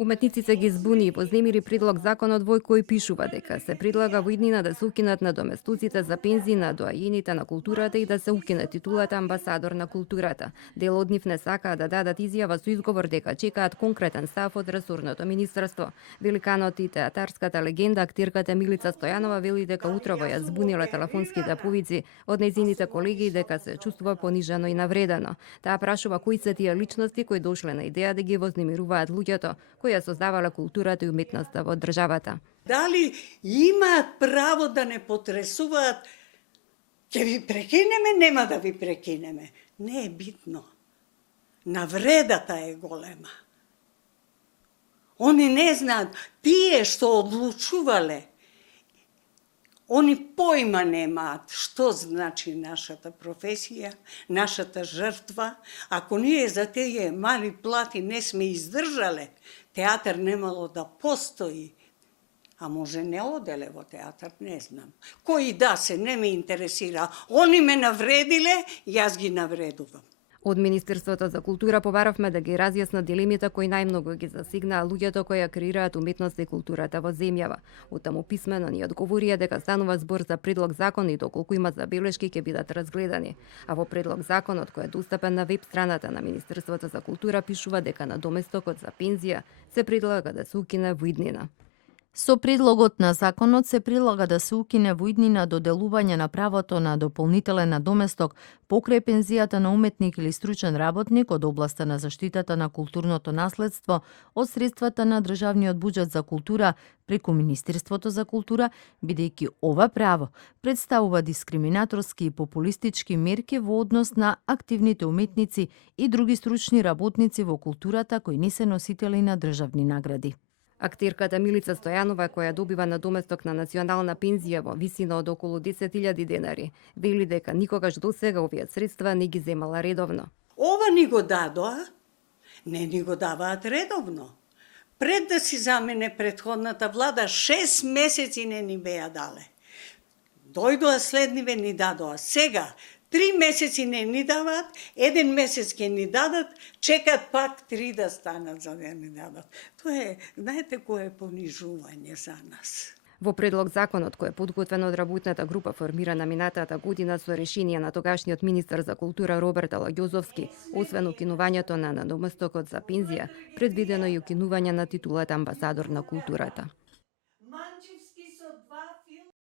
Уметниците ги збуни и вознемири предлог законот во кој пишува дека се предлага во иднина да се укинат надоместуците за пензии на доајените на културата и да се укине титулата амбасадор на културата. Дел од нив не сакаат да дадат изјава со изговор дека чекаат конкретен став од ресорното министерство. Великанот и театарската легенда актерката Милица Стојанова вели дека утрово ја збуниле телефонските повици од нејзините колеги и дека се чувствува понижено и навредено. Таа прашува кои се тие личности кои дошле на идеја да ги вознемируваат луѓето кои ја создавале културата и уметноста во државата. Дали имаат право да не потресуваат? Ќе ви прекинеме, нема да ви прекинеме. Не е битно. Навредата е голема. Они не знаат, тие што одлучувале, они појма немаат што значи нашата професија, нашата жртва. Ако ние за тие мали плати не сме издржале, театар немало да постои. А може не оделе во театар, не знам. Кои да се, не ме интересира. Они ме навредиле, јас ги навредувам. Од Министерството за култура побаравме да ги разјаснат дилемите кои најмногу ги засигнаа луѓето кои ја креираат уметноста и културата во земјава. Оттаму писмено ни одговорија дека станува збор за предлог закон и доколку има забелешки ќе бидат разгледани. А во предлог законот кој е достапен на веб страната на Министерството за култура пишува дека надоместокот за пензија се предлага да се укине во иднина. Со предлогот на законот се прилага да се укине во иднина доделување на правото на дополнителен надоместок покрај пензијата на уметник или стручен работник од областа на заштитата на културното наследство од средствата на државниот буџет за култура преку Министерството за култура, бидејќи ова право представува дискриминаторски и популистички мерки во однос на активните уметници и други стручни работници во културата кои не се носители на државни награди. Актерката Милица Стојанова, која добива надоместок на национална пензија во висина од околу 10.000 денари, вели дека никогаш досега овие средства не ги земала редовно. Ова ни го дадоа, не ни го даваат редовно. Пред да си замене претходната влада, 6 месеци не ни беа дале. Дојдоа следниве ни дадоа. Сега 3 месеци не ни дават, 1 месец ќе ни дадат, чекат пак 3 да станат за да ни дадат. Тоа е, знаете, кое е понижување за нас. Во предлог законот кој е подготвен од работната група формирана минатата година со решение на тогашниот министер за култура Роберт Алагјозовски, освен укинувањето на надоместокот за пензија, предвидено и укинување на титулата амбасадор на културата.